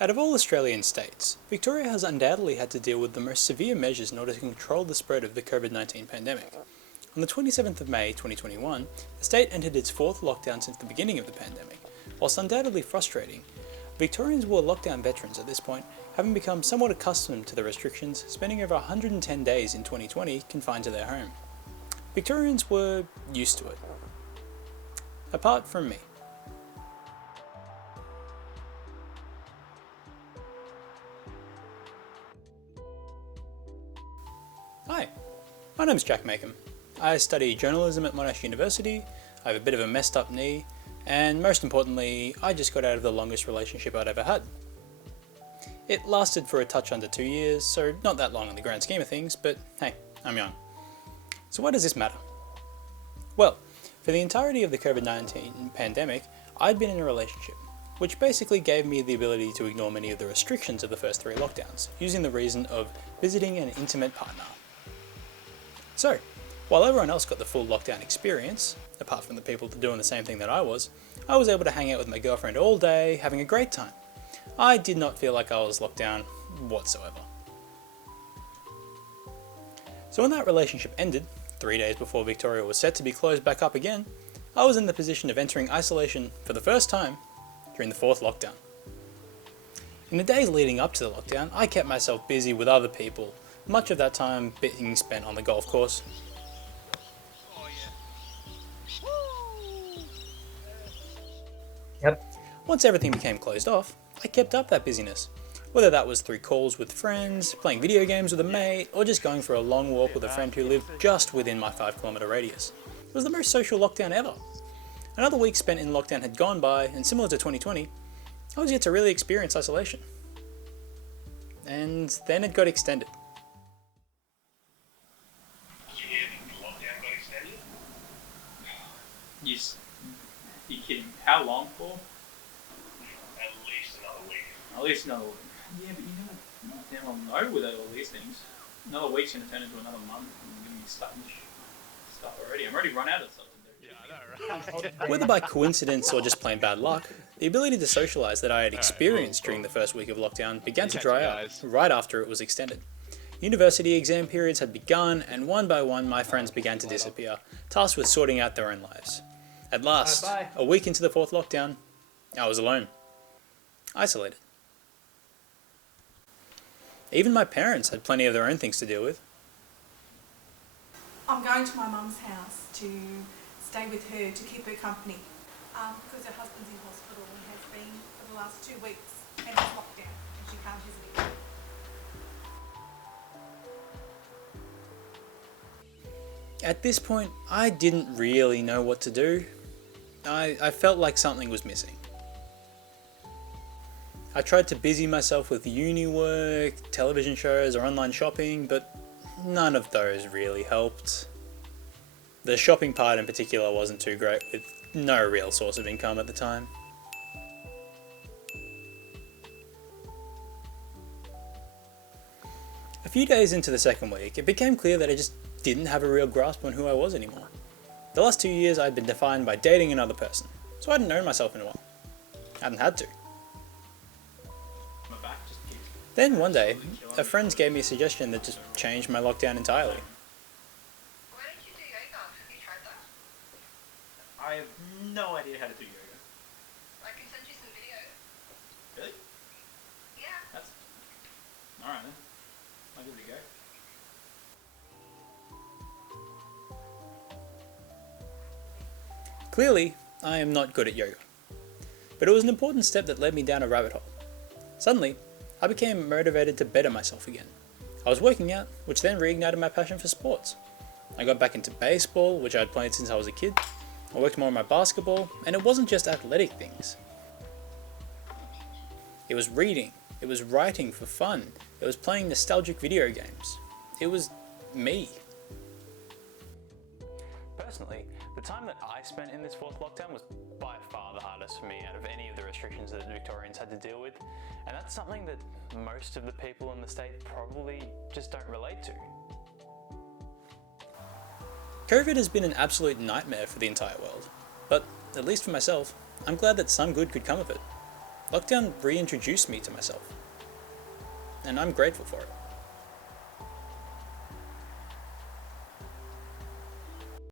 Out of all Australian states, Victoria has undoubtedly had to deal with the most severe measures in order to control the spread of the COVID-19 pandemic. On the 27th of May 2021, the state entered its fourth lockdown since the beginning of the pandemic. Whilst undoubtedly frustrating, Victorians were lockdown veterans at this point, having become somewhat accustomed to the restrictions, spending over 110 days in 2020 confined to their home. Victorians were used to it. Apart from me. Hi, my name's Jack Makeham. I study journalism at Monash University, I have a bit of a messed up knee, and most importantly, I just got out of the longest relationship I'd ever had. It lasted for a touch under 2 years, so not that long in the grand scheme of things, but hey, I'm young. So why does this matter? Well, for the entirety of the COVID-19 pandemic, I'd been in a relationship, which basically gave me the ability to ignore many of the restrictions of the first 3 lockdowns, using the reason of visiting an intimate partner. So, while everyone else got the full lockdown experience, apart from the people doing the same thing that I was able to hang out with my girlfriend all day, having a great time. I did not feel like I was locked down whatsoever. So when that relationship ended, 3 days before Victoria was set to be closed back up again, I was in the position of entering isolation for the first time during the 4th lockdown. In the days leading up to the lockdown, I kept myself busy with other people, much of that time being spent on the golf course. Yep. Once everything became closed off, I kept up that busyness, whether that was through calls with friends, playing video games with a mate, or just going for a long walk with a friend who lived just within my 5-kilometre radius. It was the most social lockdown ever. Another week spent in lockdown had gone by, and similar to 2020, I was yet to really experience isolation. And then it got extended. You kidding? How long for? At least another week. At least another week. Yeah, but you never damn well know with all these things. Another week's going to turn into another month and you're going to be starting stuff already. I'm already run out of stuff to do. Yeah, I know, right? Whether by coincidence or just plain bad luck, the ability to socialise that I had experienced during the first week of lockdown began to dry up right after it was extended. University exam periods had begun, and one by one my friends began to disappear, tasked with sorting out their own lives. At last, a week into the 4th lockdown, I was alone. Isolated. Even my parents had plenty of their own things to deal with. I'm going to my mum's house to stay with her to keep her company because her husband's in hospital and has been for the last 2 weeks and it's lockdown and she can't visit him. At this point, I didn't really know what to do. I felt like something was missing. I tried to busy myself with uni work, television shows, or online shopping, but none of those really helped. The shopping part in particular wasn't too great, with no real source of income at the time. A few days into the 2nd week, it became clear that I just didn't have a real grasp on who I was anymore. The last 2 years I'd been defined by dating another person, so I hadn't known myself in a while. I hadn't had to. Then one day, a friend gave me a suggestion that just changed my lockdown entirely. Why don't you do yoga? Have you tried that? I have no idea how to do yoga. I can send you some videos. Really? Yeah. That's... Alright then. I'll give it a go. Clearly, I am not good at yoga. But it was an important step that led me down a rabbit hole. Suddenly, I became motivated to better myself again. I was working out, which then reignited my passion for sports. I got back into baseball, which I had played since I was a kid. I worked more on my basketball, and it wasn't just athletic things. It was reading, it was writing for fun, it was playing nostalgic video games. It was me. Personally, the time that I spent in this 4th lockdown was by far the hardest for me out of any of the restrictions that Victorians had to deal with, and that's something that most of the people in the state probably just don't relate to. COVID has been an absolute nightmare for the entire world, but at least for myself, I'm glad that some good could come of it. Lockdown reintroduced me to myself, and I'm grateful for it.